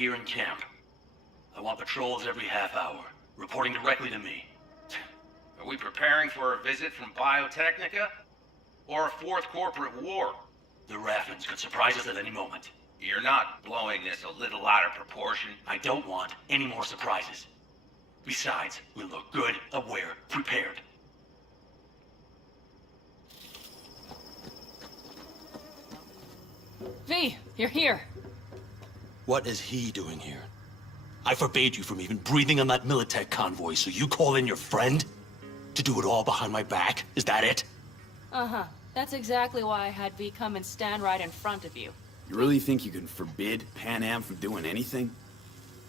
here in camp. I want patrols every half hour, reporting directly to me. Are we preparing for a visit from Biotechnica? Or a fourth corporate war? The Raffins could surprise us at any moment. You're not blowing this a little out of proportion? I don't want any more surprises. Besides, we'll look good, aware, prepared. V, you're here. What is he doing here? I forbade you from even breathing on that Militech convoy, so you call in your friend? To do it all behind my back? Is that it? Uh-huh. That's exactly why I had V come and stand right in front of you. You really think you can forbid Pan Am from doing anything?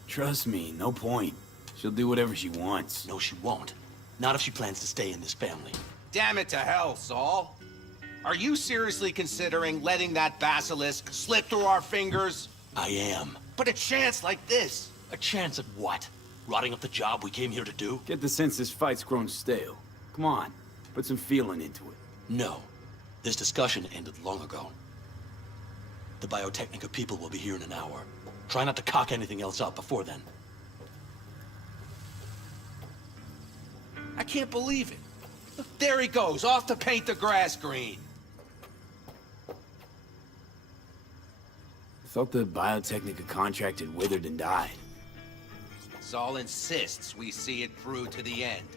Trust me, no point. She'll do whatever she wants. No, she won't. Not if she plans to stay in this family. Damn it to hell, Saul. Are you seriously considering letting that basilisk slip through our fingers? I am. But a chance like this? A chance at what? Rotting up the job we came here to do? Get the sense this fight's grown stale. Come on, put some feeling into it. No. This discussion ended long ago. The Biotechnica people will be here in an hour. Try not to cock anything else up before then. I can't believe it. Look, there he goes, off to paint the grass green. I thought the Biotechnica contract had withered and died. Saul insists we see it through to the end.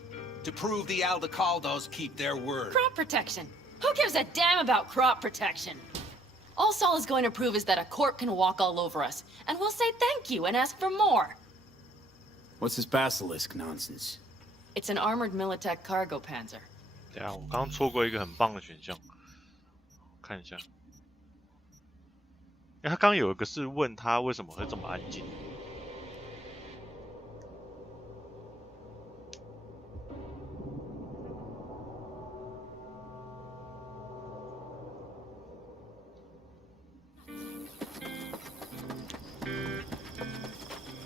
To prove the Aldecaldos keep their word. Crop protection. Who gives a damn about crop protection? All Saul is going to prove is that a corp can walk all over us, and we'll say thank you and ask for more. What's this basilisk nonsense? It's an armored Militech cargo panzer. 等一下，我刚刚错过一个很棒的选项，看一下。他刚刚有一个是问他为什么会这么安静。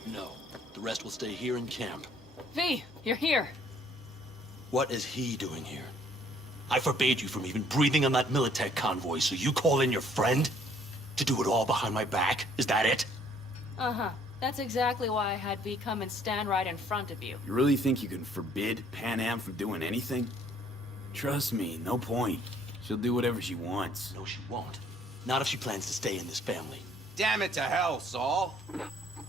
No. The rest will stay here in camp. V, you're here. What is he doing here? I forbade you from even breathing on that Militech convoy, so you call in your friend? To do it all behind my back? Is that it? Uh-huh. That's exactly why I had V come and stand right in front of you. You really think you can forbid Pan Am from doing anything? Trust me, no point. She'll do whatever she wants. No, she won't. Not if she plans to stay in this family. Damn it to hell, Saul.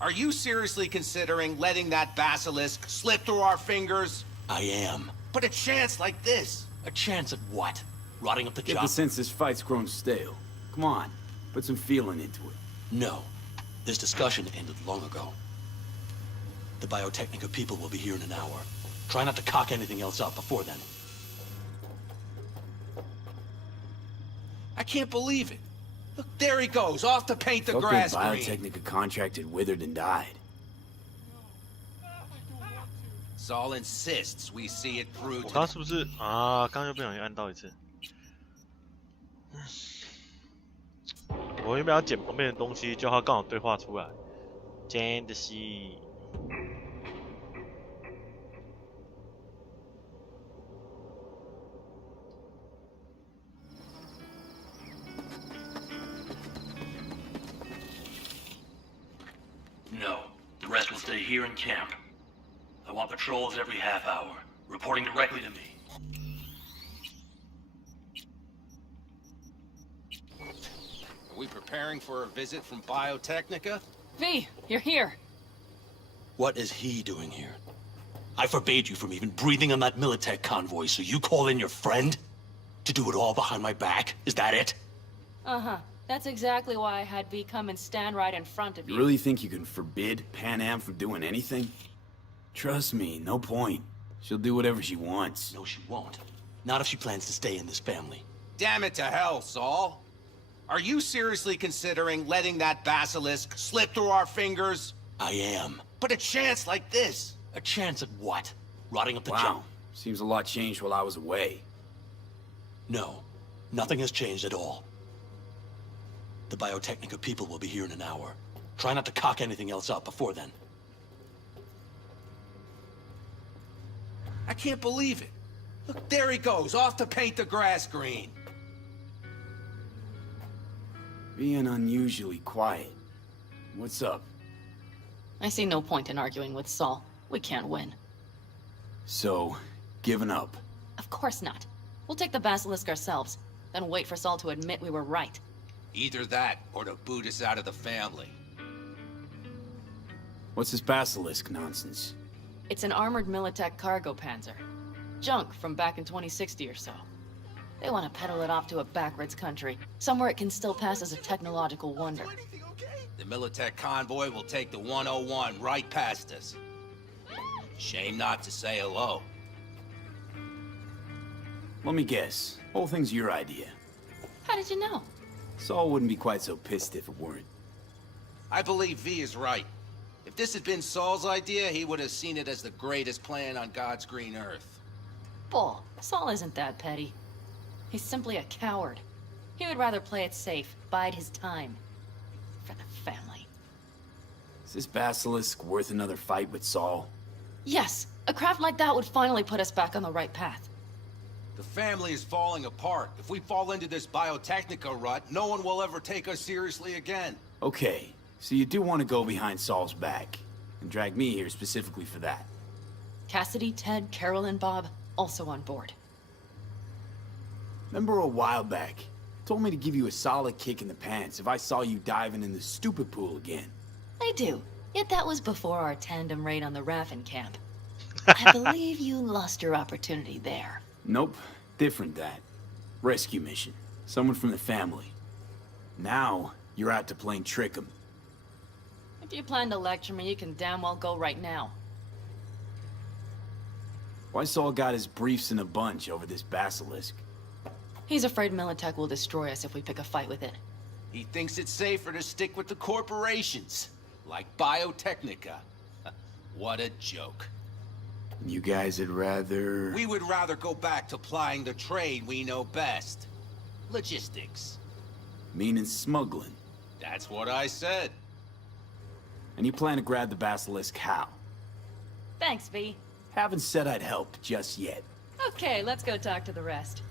Are you seriously considering letting that basilisk slip through our fingers? I am. But a chance like this? A chance at what? Rotting up the Get job? the sense this fight's grown stale. Come on, put some feeling into it. No. This discussion ended long ago. The Biotechnica people will be here in an hour. Try not to cock anything else up before then. I can't believe it. Look, there he goes, off to paint the Thought grass the green. Biotechnica contract had withered and died. Saul insists we see it through 我 to 刚刚是不是啊？刚刚又不小心按到一次。我原本要剪旁边的东西，叫他刚好对话出来。真的是。No. The rest will stay here in camp. I want patrols every half hour, reporting directly to me. Are we preparing for a visit from Biotechnica? V, you're here. What is he doing here? I forbade you from even breathing on that Militech convoy, so you call in your friend? To do it all behind my back? Is that it? Uh-huh. That's exactly why I had V come and stand right in front of you. You really think you can forbid Pan Am from doing anything? Trust me, no point. She'll do whatever she wants. No, she won't. Not if she plans to stay in this family. Damn it to hell, Saul. Are you seriously considering letting that basilisk slip through our fingers? I am. But a chance like this? A chance at what? Rotting up the Wow, job? seems a lot changed while I was away. No. Nothing has changed at all. The Biotechnica people will be here in an hour. Try not to cock anything else up before then. I can't believe it. Look, there he goes, off to paint the grass green. Being unusually quiet. What's up? I see no point in arguing with Saul. We can't win. So, giving up. Of course not. We'll take the basilisk ourselves, then wait for Saul to admit we were right. Either that, or to boot us out of the family. What's this basilisk nonsense? It's an armored Militech cargo panzer. Junk from back in 2060 or so. They want to peddle it off to a backwards country, somewhere it can still pass as a technological wonder. The Militech convoy will take the 101 right past us. Shame not to say hello. Let me guess. Whole thing's your idea. How did you know? Saul wouldn't be quite so pissed if it weren't. I believe V is right. If this had been Saul's idea, he would have seen it as the greatest plan on God's green earth. Bull, Saul isn't that petty. He's simply a coward. He would rather play it safe, bide his time. For the family. Is this basilisk worth another fight with Saul? Yes, a craft like that would finally put us back on the right path. The family is falling apart. If we fall into this biotechnica rut, no one will ever take us seriously again. Okay, so you do want to go behind Saul's back, and drag me here specifically for that. Cassidy, Ted, Carol, and Bob, also on board. Remember a while back, told me to give you a solid kick in the pants if I saw you diving in the stupid pool again. I do, yet that was before our tandem raid on the Raffin camp. I believe you lost your opportunity there. Nope, different that. Rescue mission. Someone from the family. Now, you're out to plain trick 'em. If you plan to lecture me, you can damn well go right now. Why Saul got his briefs in a bunch over this basilisk? He's afraid Militech will destroy us if we pick a fight with it. He thinks it's safer to stick with the corporations, like Biotechnica. What a joke. You guys would rather... We would rather go back to plying the trade we know best. Logistics. Meaning smuggling. That's what I said. And you plan to grab the basilisk how? Thanks, V. Haven't said I'd help just yet. Okay, let's go talk to the rest.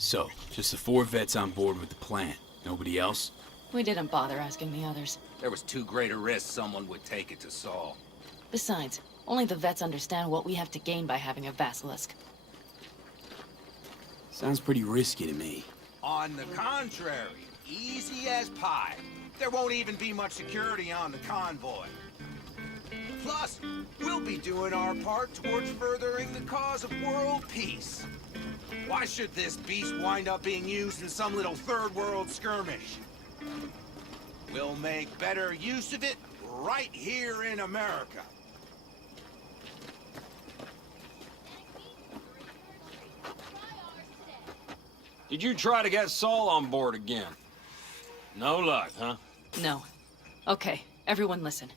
So, just the 4 vets on board with the plan. Nobody else? We didn't bother asking the others. There was too great a risk someone would take it to Saul. Besides, only the vets understand what we have to gain by having a basilisk. Sounds pretty risky to me. On the contrary, easy as pie. There won't even be much security on the convoy. Plus, we'll be doing our part towards furthering the cause of world peace. Why should this beast wind up being used in some little third world skirmish? We'll make better use of it right here in America. Did you try to get Saul on board again? No luck, huh? No. Okay, everyone listen.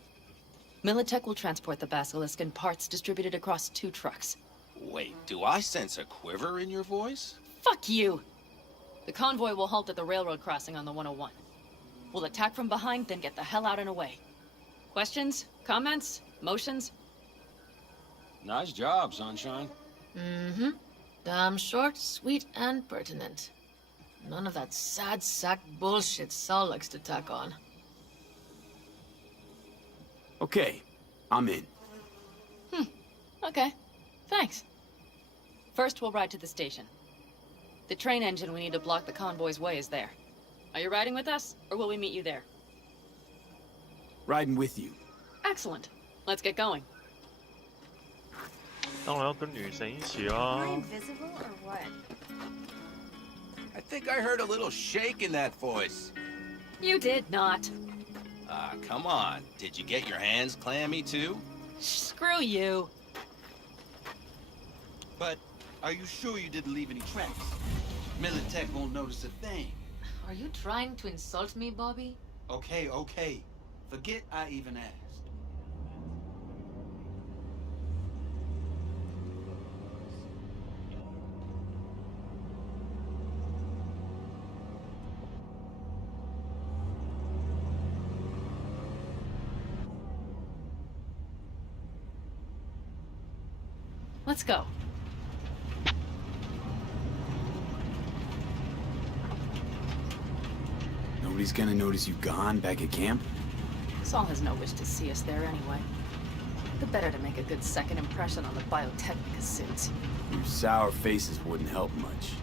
Militech will transport the basilisk in parts distributed across 2 trucks. Wait, do I sense a quiver in your voice? Fuck you! The convoy will halt at the railroad crossing on the 101. We'll attack from behind, then get the hell out and away. Questions? Comments? Motions? Nice job, Sunshine. Mm-hmm. Damn short, sweet, and pertinent. None of that sad sack bullshit Saul likes to tack on. Okay, I'm in. Okay. Thanks. First, we'll ride to the station. The train engine we need to block the convoy's way is there. Are you riding with us, or will we meet you there? Riding with you. Excellent. Let's get going. 当然要跟女神一起 Am 啊 I invisible or what? I think I heard a little shake in that voice. You did not. Ah, come on. Did you get your hands clammy too? Screw you. But are you sure you didn't leave any tracks? Militech won't notice a thing. Are you trying to insult me, Bobby? Okay, okay. Forget I even asked. Let's go. Nobody's gonna notice you gone back at camp? Saul has no wish to see us there anyway. The better to make a good second impression on the Biotechnica suits. Your sour faces wouldn't help much.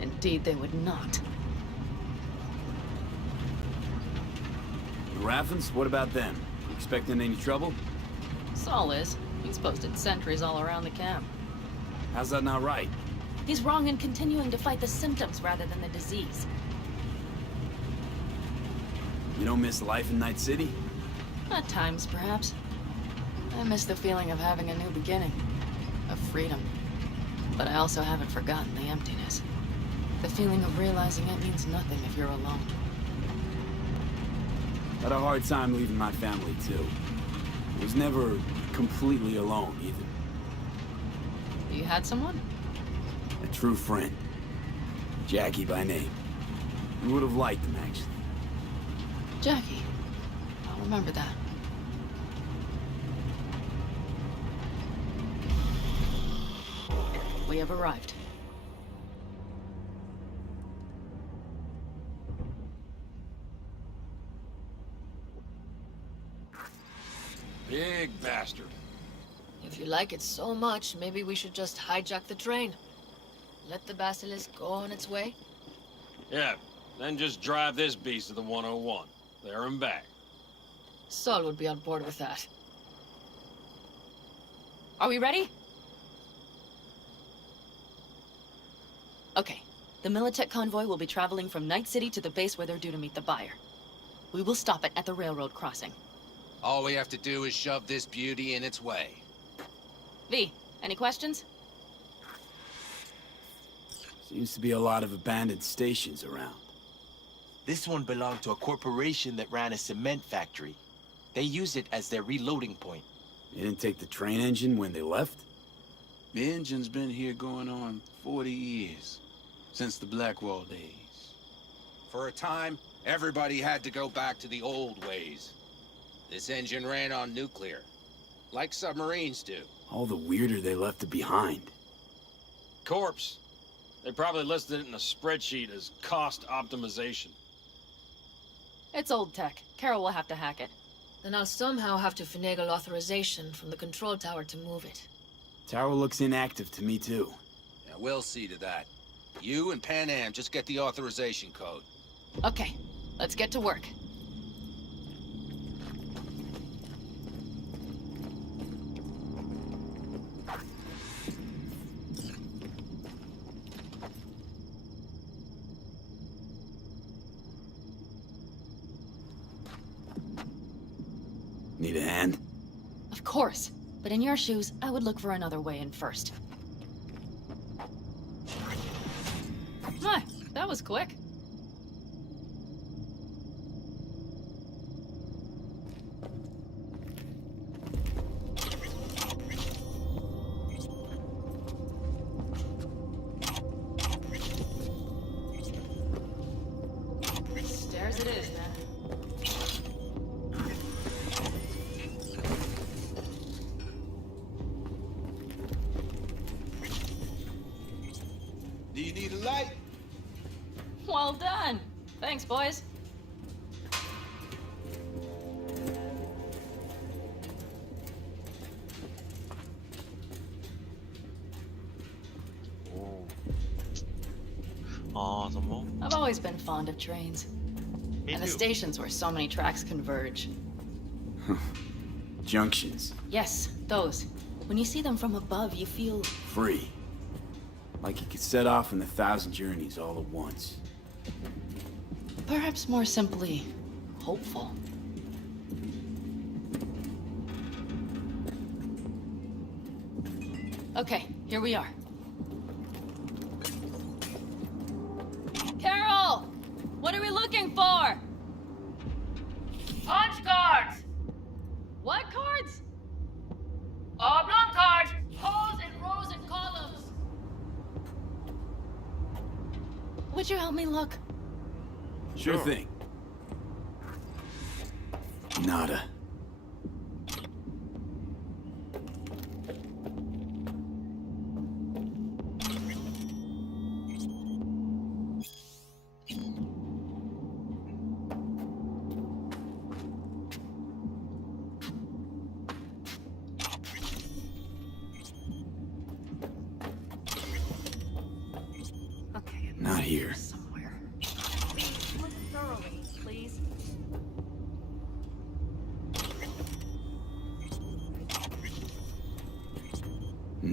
Indeed, they would not. The Raffens, what about them? You expecting any trouble? Saul is. He's posted sentries all around the camp. How's that not right? He's wrong in continuing to fight the symptoms rather than the disease. You don't miss life in Night City? At times, perhaps. I miss the feeling of having a new beginning. Of freedom. But I also haven't forgotten the emptiness. The feeling of realizing it means nothing if you're alone. Had a hard time leaving my family, too. Was never completely alone, either. You had someone? A true friend. Jackie by name. You would have liked him, actually. Jackie. I'll remember that. We have arrived. Big bastard. If you like it so much, maybe we should just hijack the train. Let the basilisk go on its way. Yeah, then just drive this beast to the 101. There and back. Saul would be on board with that. Are we ready? Okay. The Militech convoy will be traveling from Night City to the base where they're due to meet the buyer. We will stop it at the railroad crossing. All we have to do is shove this beauty in its way. V, any questions? Seems to be a lot of abandoned stations around. This one belonged to a corporation that ran a cement factory. They used it as their reloading point. They didn't take the train engine when they left? The engine's been here going on 40 years. Since the Blackwall days. For a time, everybody had to go back to the old ways. This engine ran on nuclear, like submarines do. All the weirder they left it behind. Corpse. They probably listed it in a spreadsheet as cost optimization. It's old tech. Carol will have to hack it. Then I'll somehow have to finagle authorization from the control tower to move it. Tower looks inactive to me, too. Yeah, we'll see to that. You and Pan Am just get the authorization code. Okay, let's get to work. Need a hand? Of course, but in your shoes, I would look for another way in first. My, that was quick. Stairs it is, then. Do you need a light? Well done. Thanks, boys. I've always been fond of trains. Me And the too. stations where so many tracks converge. Junctions. Yes, those. When you see them from above, you feel... Free. Like you could set off on 1,000 journeys all at once. perhaps more simply, hopeful. Okay, here we are. Carol! What are we looking for? Punch cards! What cards? Oblong cards! Holes in rows and columns! Would you help me look? Sure thing. Nada.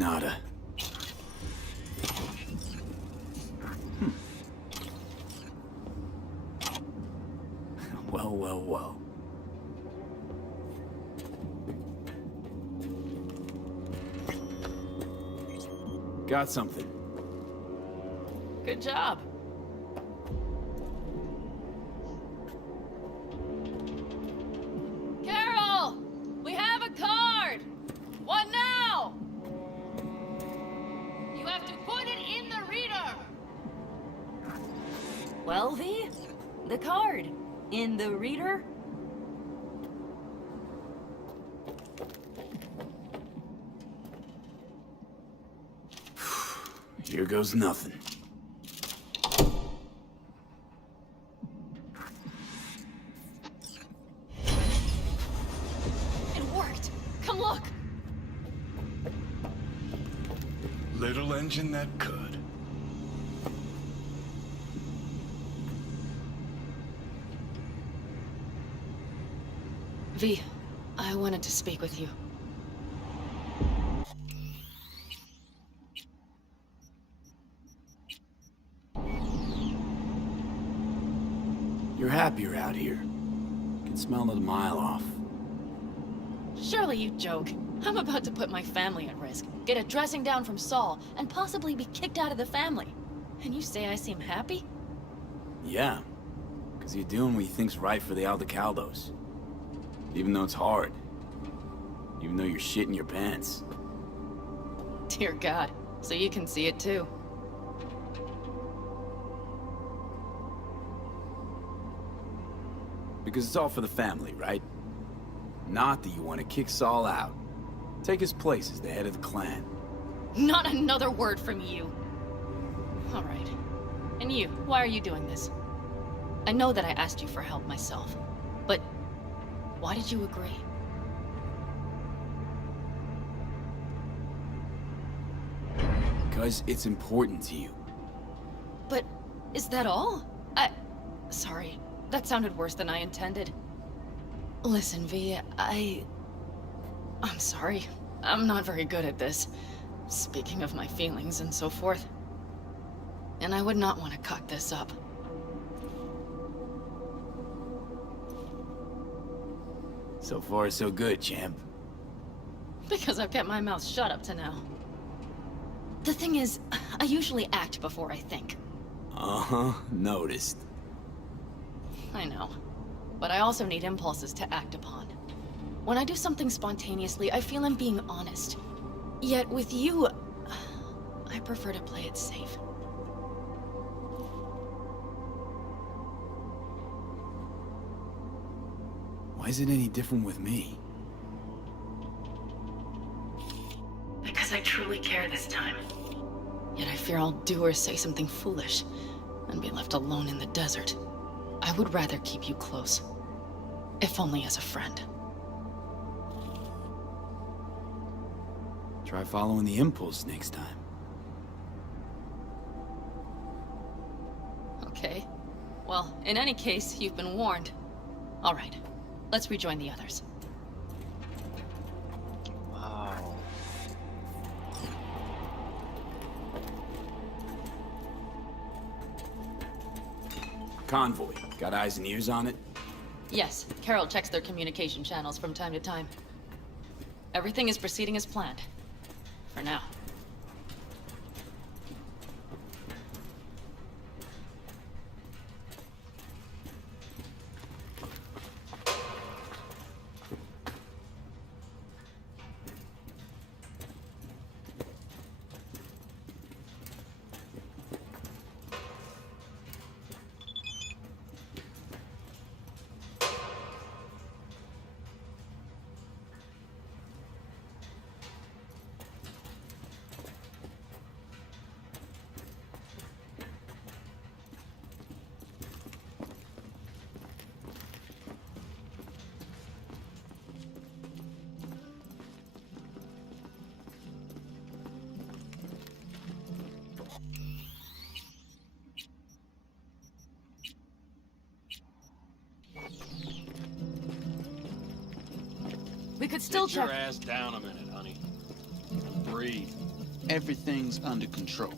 Nada. Well, well, well. Got something. Good job. Carol! We have a card! What now? You have to put it in the reader. Well, V? The card. In the reader? Here goes nothing. It worked! Come look! Little engine that could. V, I wanted to speak with you. You're happier out here. Can smell it a mile off. Surely you joke. I'm about to put my family at risk, get a dressing down from Saul, and possibly be kicked out of the family. And you say I seem happy? Yeah. Because you're doing what you think's right for the Aldecaldos. Even though it's hard. Even though you're shitting your pants. Dear God, so you can see it too. Because it's all for the family, right? Not that you want to kick Saul out. Take his place as the head of the clan. Not another word from you. All right. And you, why are you doing this? I know that I asked you for help myself, but why did you agree? Because it's important to you. But is that all? Sorry. That sounded worse than I intended. Listen, V, I'm sorry. I'm not very good at this. Speaking of my feelings and so forth. And I would not want to cock this up. So far, so good, champ. Because I've kept my mouth shut up to now. The thing is, I usually act before I think. Uh-huh, noticed. I know. But I also need impulses to act upon. When I do something spontaneously, I feel I'm being honest. Yet with you, I prefer to play it safe. Why is it any different with me? Because I truly care this time. Yet I fear I'll do or say something foolish, and be left alone in the desert. I would rather keep you close. If only as a friend. Try following the impulse next time. Okay. Well, in any case, you've been warned. All right. Let's rejoin the others. Wow. Convoy. Got eyes and ears on it? Yes, Carol checks their communication channels from time to time. Everything is proceeding as planned. For now. We could still Sit your check. ass down a minute, honey. And breathe. Everything's under control.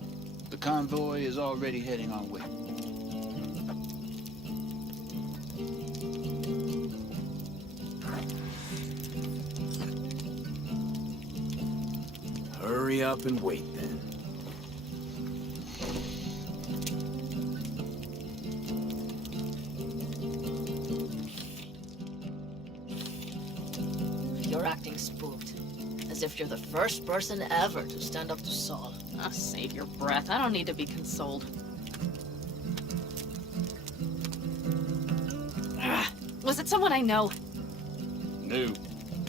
The convoy is already heading our way. Hurry up and wait, then. You're acting spooked. As if you're the first person ever to stand up to Saul. Oh, save your breath. I don't need to be consoled. Was it someone I know? New.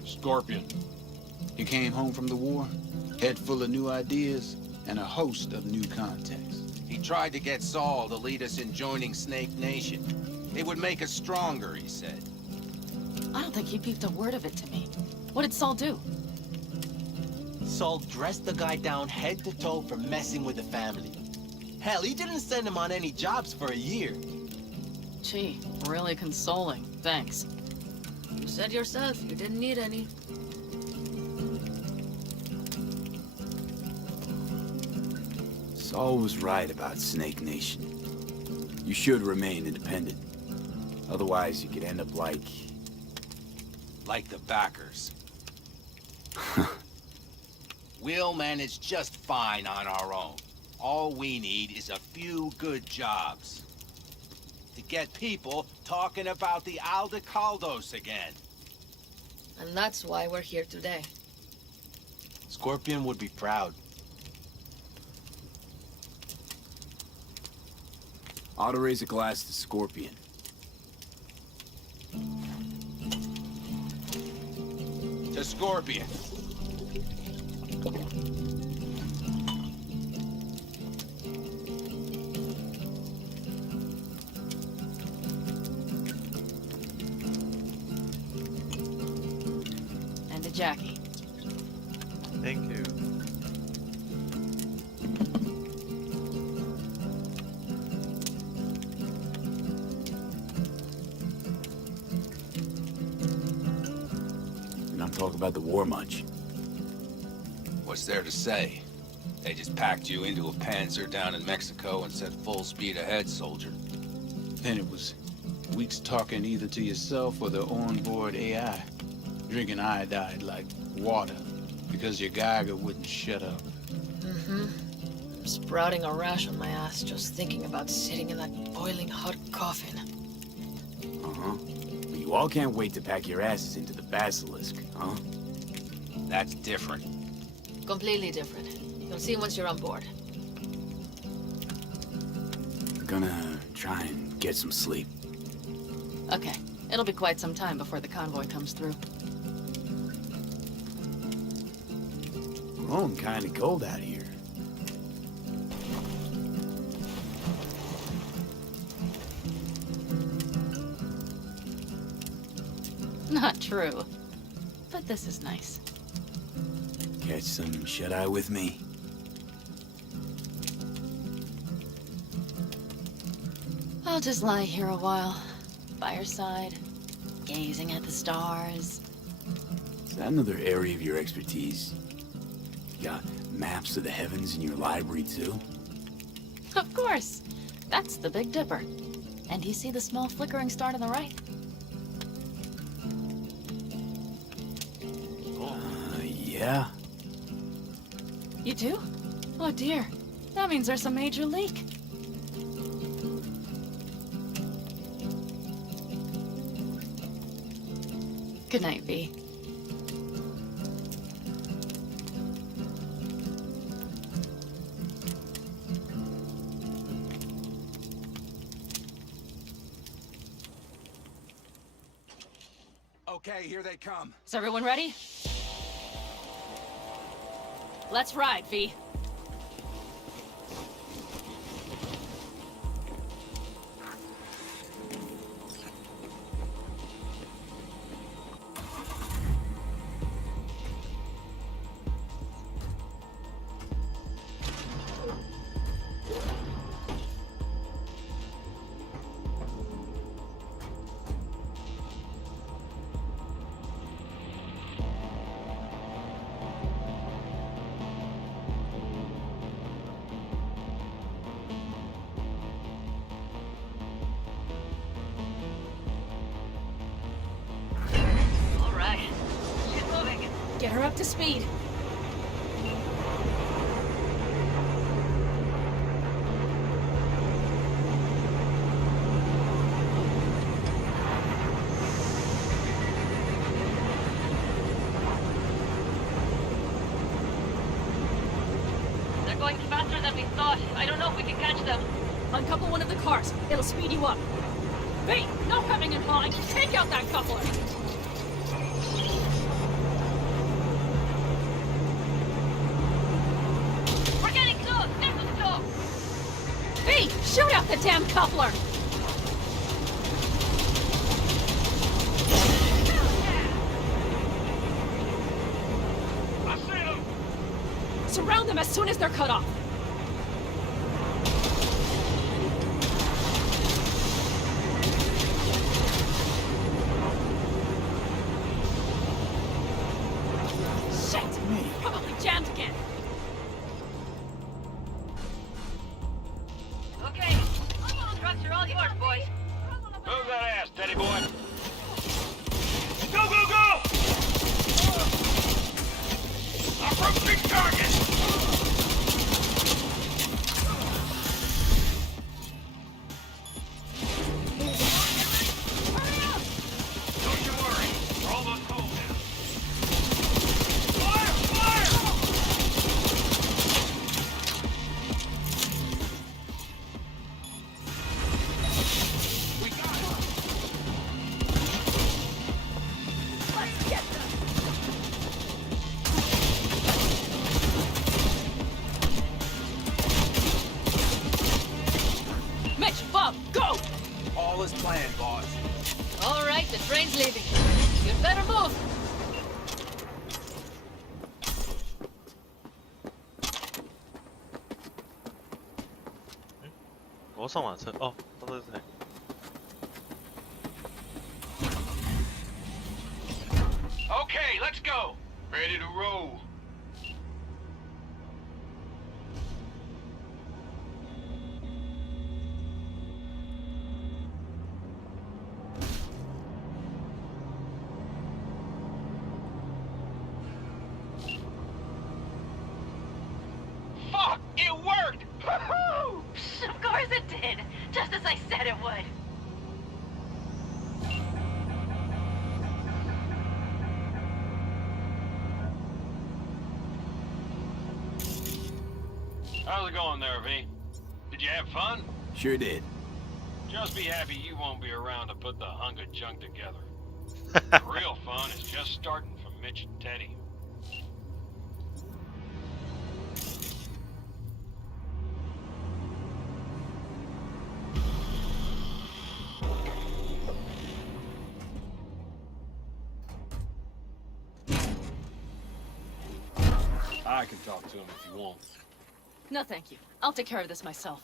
Scorpion. He came home from the war, head full of new ideas, and a host of new contacts. He tried to get Saul to lead us in joining Snake Nation. It would make us stronger, he said. I don't think he peeped a word of it to me. What did Saul do? Saul dressed the guy down head to toe for messing with the family. Hell, he didn't send him on any jobs for a year. Gee, really consoling. Thanks. You said yourself you didn't need any. Saul was right about Snake Nation. You should remain independent. Otherwise, you could end up like... Like the backers. We'll manage just fine on our own. All we need is a few good jobs. To get people talking about the Aldecaldos again. And that's why we're here today. Scorpion would be proud. Ought to raise a glass to Scorpion. To Scorpion. And to Jackie. Thank you. We don't talk about the war much. What's there to say? They just packed you into a Panzer down in Mexico and said full speed ahead, soldier. Then it was weeks talking either to yourself or the onboard AI. Drinking iodide like water because your Geiger wouldn't shut up. Mm-hmm. I'm sprouting a rash on my ass just thinking about sitting in that boiling hot coffin. Uh-huh. But you all can't wait to pack your asses into the Basilisk, huh? That's different. Completely different. You'll see once you're on board. I'm gonna try and get some sleep. Okay. It'll be quite some time before the convoy comes through. Growing kinda cold out here. Not true. But this is nice. Catch some shut-eye with me? I'll just lie here a while, by your side, gazing at the stars. Is that another area of your expertise? You got maps of the heavens in your library, too? Of course. That's the Big Dipper. And do you see the small flickering star to the right? Yeah? You do? Oh dear. That means there's a major leak. Good night, V. Okay, here they come. Is everyone ready? Let's ride, V. her up to speed. They're going faster than we thought. I don't know if we can catch them. Uncouple one of the cars. It'll speed you up. V, no hemming and hawing. Take out that coupler. We're getting close. Get them close. V, shoot out the damn coupler. I see them. Surround them as soon as they're cut off. Shit! Probably jammed again. Okay. Trucks are all yours, boys. Move that ass, Teddy boy. Go, go, go! Approaching target! Don't you worry. We're almost home now. Fire! Fire! We got it! Let's get them. Mitch, Bob, go! All is planned, boss. All right, the train's leaving. You'd better move.我要上马车哦，上这是谁？ Okay, let's go. Ready to roll. Fuck! It worked! Woohoo! Of course it did. Just as I said it would. How's it going there, V? Did you have fun? Sure did. Just be happy you won't be around to put the hunk of junk together. The real fun is just starting for Mitch and Teddy. I can talk to him if you want. No, thank you. I'll take care of this myself.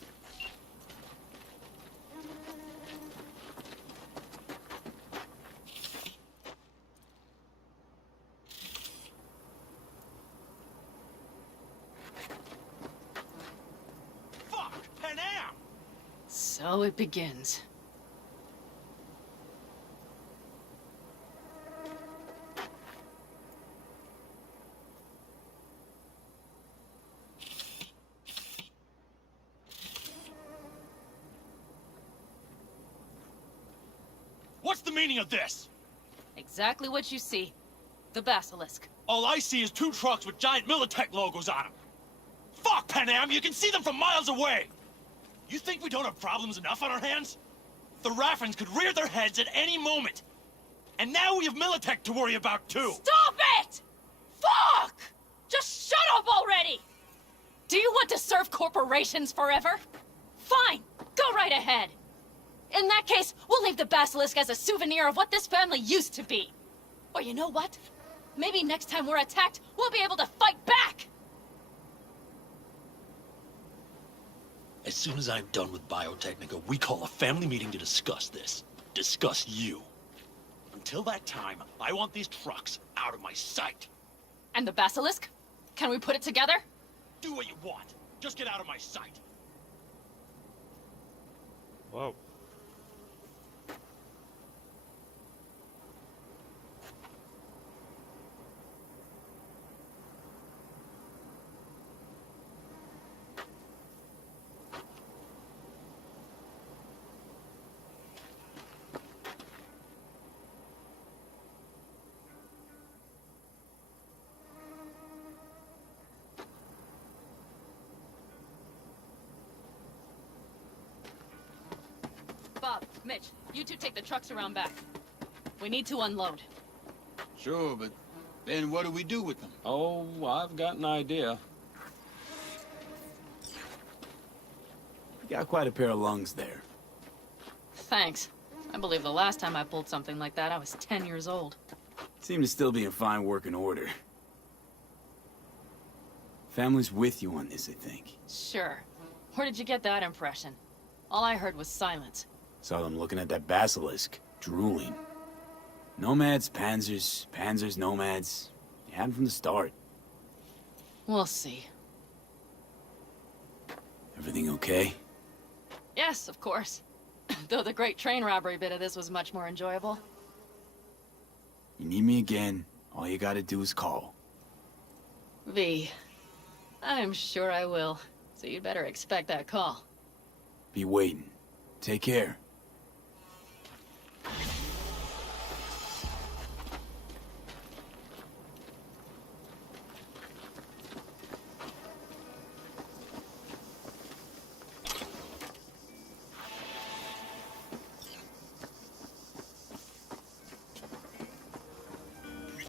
Fuck! Panam! So it begins. What's the meaning of this? Exactly what you see. The basilisk. All I see is 2 trucks with giant Militech logos on them. Fuck, Panam! You can see them from miles away! You think we don't have problems enough on our hands? The Raffens could rear their heads at any moment. And now we have Militech to worry about, too! Stop it! Fuck! Just shut up already! Do you want to serve corporations forever? Fine! Go right ahead! In that case, we'll leave the basilisk as a souvenir of what this family used to be. Or you know what? Maybe next time we're attacked, we'll be able to fight back! As soon as I'm done with Biotechnica, we call a family meeting to discuss this. Discuss you. Until that time, I want these trucks out of my sight. And the basilisk? Can we put it together? Do what you want. Just get out of my sight. Wow. Mitch, you two take the trucks around back. We need to unload. Sure, but then what do we do with them? Oh, I've got an idea. You got quite a pair of lungs there. Thanks. I believe the last time I pulled something like that, I was 10 years old. Seem to still be in fine working order. Family's with you on this, I think. Sure. Where did you get that impression? All I heard was silence. Saw them looking at that basilisk, drooling. Nomads, panzers, panzers, nomads. You had them from the start. We'll see. Everything okay? Yes, of course. Though the great train robbery bit of this was much more enjoyable. You need me again, all you gotta do is call. V. I'm sure I will. So you'd better expect that call. Be waiting. Take care.